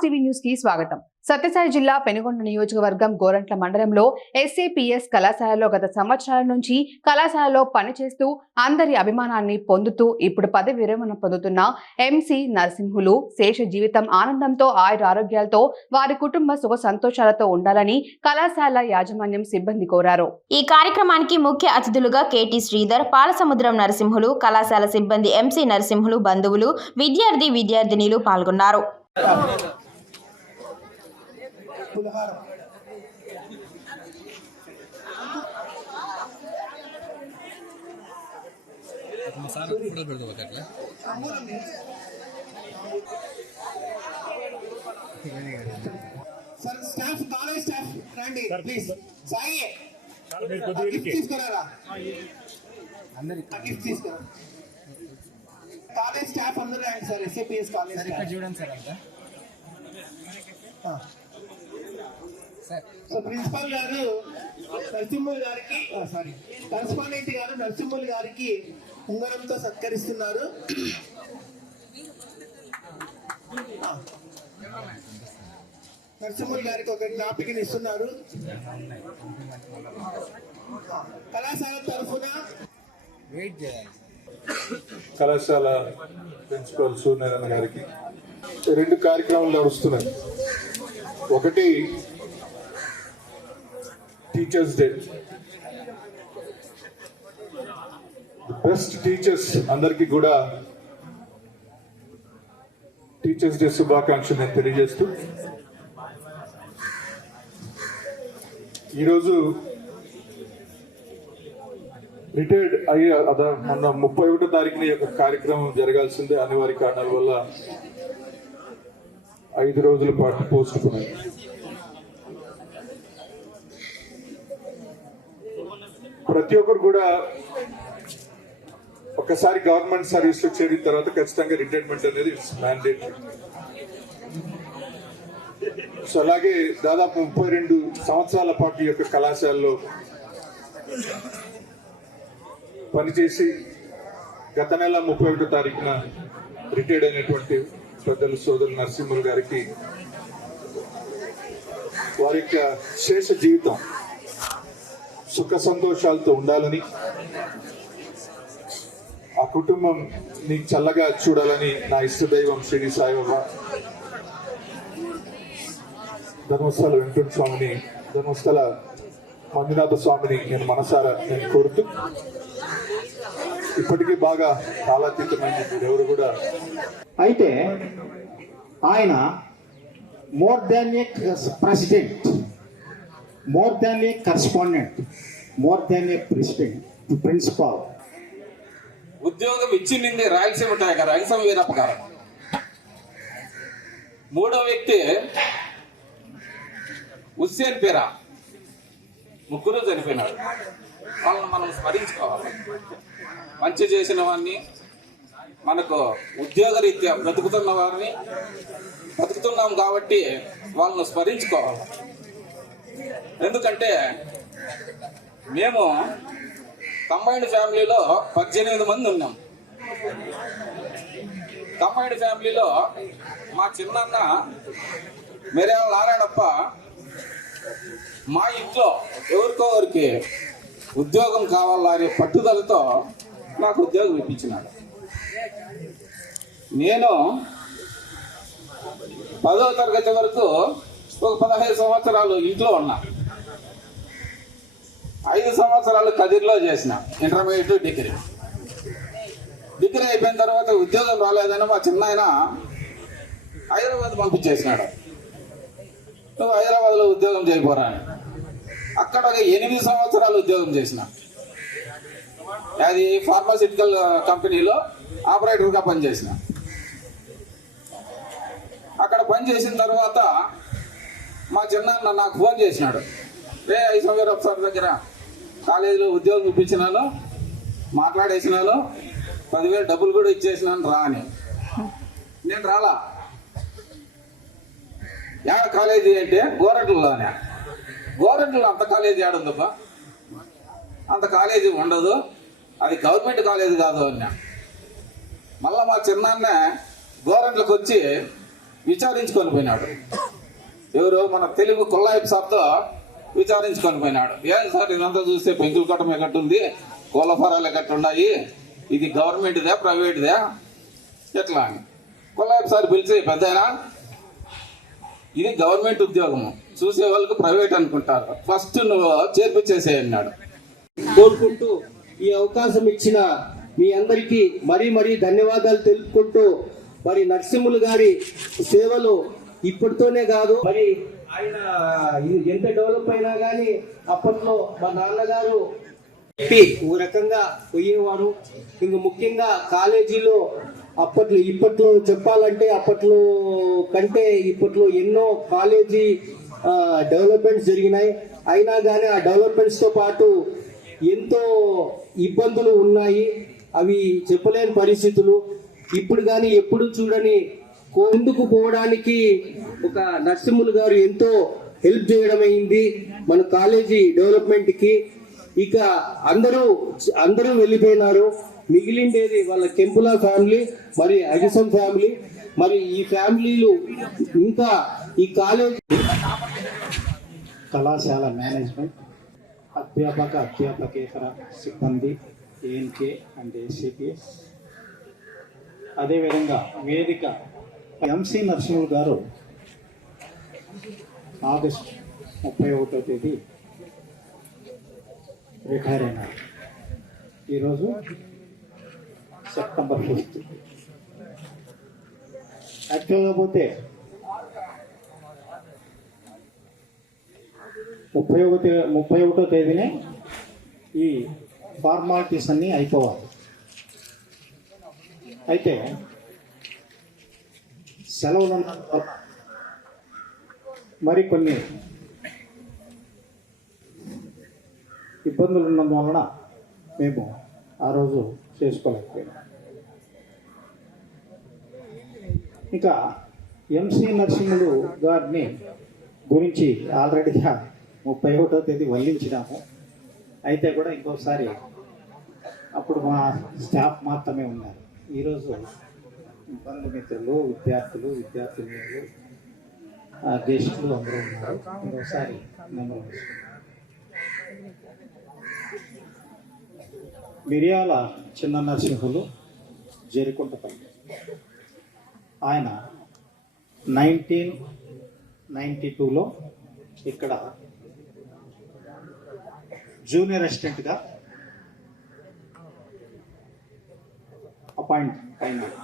Mass TV న్యూస్కి స్వాగతం. సత్యసాయి జిల్లా పెనుగొండ నియోజకవర్గం గోరంట్ల మండలంలో ఎస్ఏపిఎస్ కళాశాలలో గత సంవత్సరాల నుంచి కళాశాలలో పనిచేస్తూ అందరి అభిమానాన్ని పొందుతూ ఇప్పుడు పదవి విరమణ పొందుతున్న ఎంసి నరసింహులు శేష జీవితం ఆనందంతో ఆయుర ఆరోగ్యాలతో వారి కుటుంబ సుఖ సంతోషాలతో ఉండాలని కళాశాల యాజమాన్యం సిబ్బంది కోరారు. ఈ కార్యక్రమానికి ముఖ్య అతిథులుగా కెటి శ్రీధర్ పాలసముద్రం నరసింహులు కళాశాల సిబ్బంది ఎంసీ నరసింహులు బంధువులు విద్యార్థి విద్యార్థినిలు పాల్గొన్నారు. పులిహారం సార్ ఫోటో పెడతావు అట్లా సార్ స్టాఫ్ కాలేజ్ స్టాఫ్ రండి ప్లీజ్ సాయి మీరు ఆ కొద్దిగా గిఫ్ట్ ఇరికి. తీసుకురారా ఆ గిఫ్ట్ తీసుకురా కాలేజ్ స్టాఫ్ అందరూ రండి సార్ ఎస్ఏపిఎస్ కాలేజ్ స్టాఫ్ చూడండి సార్ అంతా సో ప్రిన్సిపల్ గారు నరసింహులు గారికి సారీ కరస్పాండెంట్ గారు నరసింహులు గారికి ఉంగరంతో సత్కరిస్తున్నారు. నరసింహులు గారికి ఒక జ్ఞాపికని ఇస్తున్నారు. కళాశాల తరఫున వెయిట్ చేయాలి కళాశాల ప్రిన్సిపల్ సూర్యనారాయణ గారికి రెండు కార్యక్రమాలు నడుస్తున్నాయి ఒకటి టీచర్స్ డే బెస్ట్ టీచర్స్ అందరికీ కూడా టీచర్స్ డే శుభాకాంక్షలు నేను తెలియజేస్తూ. ఈరోజు రిటైర్డ్ అయ్యే అదా మొన్న ముప్పై ఒకటో తారీఖున ఈ యొక్క కార్యక్రమం జరగాల్సిందే. అనివార్య కారణాల వల్ల ఐదు రోజుల పాటు పోస్ట్ పోయింది ప్రతి ఒక్కరు కూడా ఒకసారి గవర్నమెంట్ సర్వీస్లో చేరిన తర్వాత ఖచ్చితంగా రిటైర్మెంట్ అనేది ఇట్స్ మ్యాండేట్ సో అలాగే దాదాపు ముప్పై రెండు సంవత్సరాల పాటు యొక్క కళాశాలలో పనిచేసి గత నెల ముప్పై ఒకటో తారీఖున రిటైర్డ్ అయినటువంటి పెద్దలు సోదరు నరసింహులు గారికి వారి యొక్క శేష జీవితం సుఖ సంతోషాలతో ఉండాలని ఆ కుటుంబం నీ చల్లగా చూడాలని నా ఇష్టదైవం శ్రీ సాయిబాబా. ధర్మస్థల వెంకట స్వామిని ధర్మస్థల మంజునాథ స్వామిని నేను మనసారా నేను కోరుతూ ఇప్పటికీ బాగా కాలాతీతమైంది మీరెవరు కూడా. అయితే ఆయన more than president. More than a correspondent more than a president principal ఉద్యోగం ఇచ్చింది రాయలసీమ టైగర్ రాయలసీమ వీరప్ప గారు మూడో వ్యక్తి హుస్సేన్ పేరా? ముగ్గురు చనిపోయినారు. వాళ్ళని మనం స్మరించుకోవాలి. మంచి చేసిన వాడిని మనకు ఉద్యోగ రీత్యా బ్రతుకుతున్న వారిని బ్రతుకుతున్నాం కాబట్టి వాళ్ళను స్మరించుకోవాలి. ఎందుకంటే మేము కంబైన్డ్ ఫ్యామిలీలో పద్దెనిమిది మంది ఉన్నాం. కంబైన్డ్ ఫ్యామిలీలో మా చిన్నన్న మెరేల నారాయణప్ప మా ఇంట్లో ఎవరికో ఎవరికి ఉద్యోగం కావాలా అనే పట్టుదలతో నాకు ఉద్యోగం ఇప్పించినాడు. నేను పదో తరగతి వరకు ఒక పదహైదు సంవత్సరాలు ఇంట్లో ఉన్నా. ఐదు సంవత్సరాలు కదిర్లో చేసిన ఇంటర్మీడియట్ డిగ్రీ. డిగ్రీ అయిపోయిన తర్వాత ఉద్యోగం రాలేదని మా చిన్నాయన హైదరాబాద్ పంపించేసినాడు. నువ్వు హైదరాబాద్లో ఉద్యోగం చేయబోరా అని. అక్కడ ఒక ఎనిమిది సంవత్సరాలు ఉద్యోగం చేసిన. అది ఫార్మాసిటికల్ కంపెనీలో ఆపరేటర్గా పనిచేసిన. అక్కడ పని చేసిన తర్వాత మా చిన్నాన్న నాకు ఫోన్ చేసినాడు. రే ఐశ్వర్యరావు సార్ దగ్గర కాలేజీలో ఉద్యోగం ఇప్పించినాను మాట్లాడేసినాను పదివేలు డబ్బులు కూడా ఇచ్చేసినాను రా అని. నేను రాలా? యాడ కాలేజీ అంటే గోరంట్లలోనే గోరంట్లో అంత కాలేజీ ఆడుందబ్బా అంత కాలేజీ ఉండదు అది గవర్నమెంట్ కాలేజీ కాదు అన్న. మళ్ళా మా చిన్నాన్న గోరంట్లకు వచ్చి విచారించుకొని పోయినాడు. ఎవరు మన తెలుగు కొల్లాయిపు సాబ్తో విచారించుకొని పోయినాడు. ఏం సార్ ఇదంతా చూస్తే పెంకుల కట్టం ఎక్కట్టుంది కోళ్ళ ఫారాలు ఎక్కట్టున్నాయి ఇది గవర్నమెంట్దే ప్రైవేట్దే? ఎట్లా? అని కొల్లాయిపు సార్ పిలిచి పెద్ద ఇది గవర్నమెంట్ ఉద్యోగము. చూసే వాళ్ళకు ప్రైవేట్ అనుకుంటారు. ఫస్ట్ నువ్వు చేర్పించేసే అన్నాడు. కోరుకుంటూ ఈ అవకాశం ఇచ్చిన మీ అందరికీ మరీ మరీ ధన్యవాదాలు తెలుపుకుంటూ మరి నరసింహులు గారి సేవలు ఇప్పటితోనే కాదు మరి ఆయన ఎంత డెవలప్ అయినా కానీ అప్పట్లో మా నాన్నగారు చెప్పి ఓ రకంగా పోయేవారు. ఇంక ముఖ్యంగా కాలేజీలో అప్పట్లో ఇప్పట్లో చెప్పాలంటే అప్పట్లో కంటే ఇప్పట్లో ఎన్నో కాలేజీ డెవలప్మెంట్స్ జరిగినాయి. అయినా కానీ ఆ డెవలప్మెంట్స్తో పాటు ఎంతో ఇబ్బందులు ఉన్నాయి. అవి చెప్పలేని పరిస్థితులు. ఇప్పుడు కానీ ఎప్పుడు చూడని ముందుకు పోవడానికి ఒక నరసింహులు గారు ఎంతో హెల్ప్ చేయడం అయింది. మన కాలేజీ డెవలప్మెంట్కి ఇక అందరూ అందరూ వెళ్ళిపోయినారు. మిగిలిండేది వాళ్ళ కెంపులా ఫ్యామిలీ మరి అగిసం ఫ్యామిలీ. మరి ఈ ఫ్యామిలీలు ఇంకా ఈ కాలేజీ కళాశాల మేనేజ్మెంట్ అధ్యాపక అధ్యాపకేతర సిబ్బంది ఏఎన్కే అండ్ ఏసీపీఎస్ అదేవిధంగా వేదిక ఎంసి నరసింహులు గారు ఆగస్ట్ ముప్పై ఒకటో తేదీ రిటైర్ అయినారు. ఈరోజు సెప్టెంబర్ ఫిఫ్త్. యాక్చువల్గా పోతే ముప్పై ఒకటి ముప్పై ఒకటో తేదీనే ఈ ఫార్మాలిటీస్ అన్నీ అయిపోవాలి. అయితే సెలవులు ఉన్న- మరికొన్ని ఇబ్బందులు ఉన్నందువలన మేము ఆ రోజు చేసుకోలేకపోయాం ఇంకా ఎంసి నరసింహుడు గారిని గురించి ఆల్రెడీగా ముప్పై ఒకటో తేదీ వల్లించినాము. అయితే కూడా ఇంకోసారి అప్పుడు మా స్టాఫ్ మాత్రమే ఉన్నారు. ఈరోజు బంధుమిత్రులు విద్యార్థులు విద్యార్థినులు గెస్టులు అందరూ ఉన్నారు. మరోసారి మిరియాల చిన్న నరసింహులు జరికొంటపల్లి. ఆయన నైన్టీన్ నైంటీ టూలో ఇక్కడ జూనియర్ అసిస్టెంట్గా అపాయింట్ అయినాడు.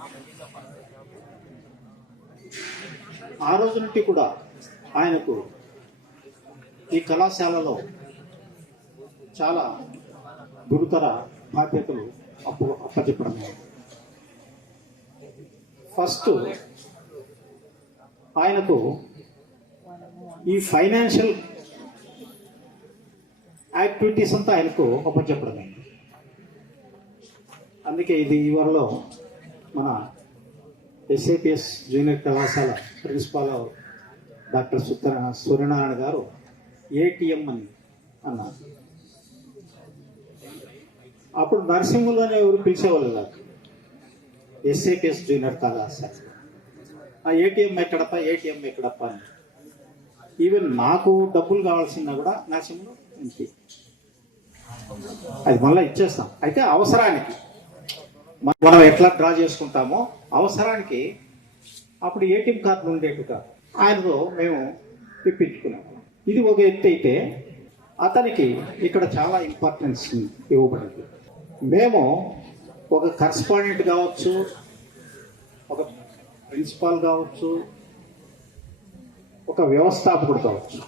ఆ రోజు నుండి కూడా ఆయనకు ఈ కళాశాలలో చాలా గురుతర బాధ్యతలు అప్పు అప్పచెప్పడం ఫస్ట్ ఆయనకు ఈ ఫైనాన్షియల్ యాక్టివిటీస్ అంతా ఆయనకు అప్పచెప్పడం అందుకే ఇది ఇవాళ మన ఎస్ఏపిఎస్ జూనియర్ కళాశాల principal doctor Suttara Suryanarayana garu ATM అని అన్నారు. అప్పుడు నరసింహులు అనే ఎవరు పిలిచేవాళ్ళు కాదు. ఎస్ఏపిఎస్ జూనియర్ కళాశాల. ఆ ఏటీఎం ఎక్కడప్ప ఏటీఎం ఎక్కడప్ప అని. ఈవెన్ నాకు డబ్బులు కావాల్సిందా కూడా నరసింహులు ఇంటి అది మళ్ళీ ఇచ్చేస్తాం. అయితే అవసరానికి మనం ఎట్లా డ్రా చేసుకుంటామో అవసరానికి అప్పుడు ఏటీఎం కార్డు ఉండేట్టు కాదు ఆయనతో మేము తెప్పించుకున్నాం ఇది ఒక ఎత్తు అయితే అతనికి ఇక్కడ చాలా ఇంపార్టెన్స్ ఇవ్వబడింది. మేము ఒక కరస్పాండెంట్ కావచ్చు ఒక ప్రిన్సిపాల్ కావచ్చు ఒక వ్యవస్థాపకుడు కావచ్చు.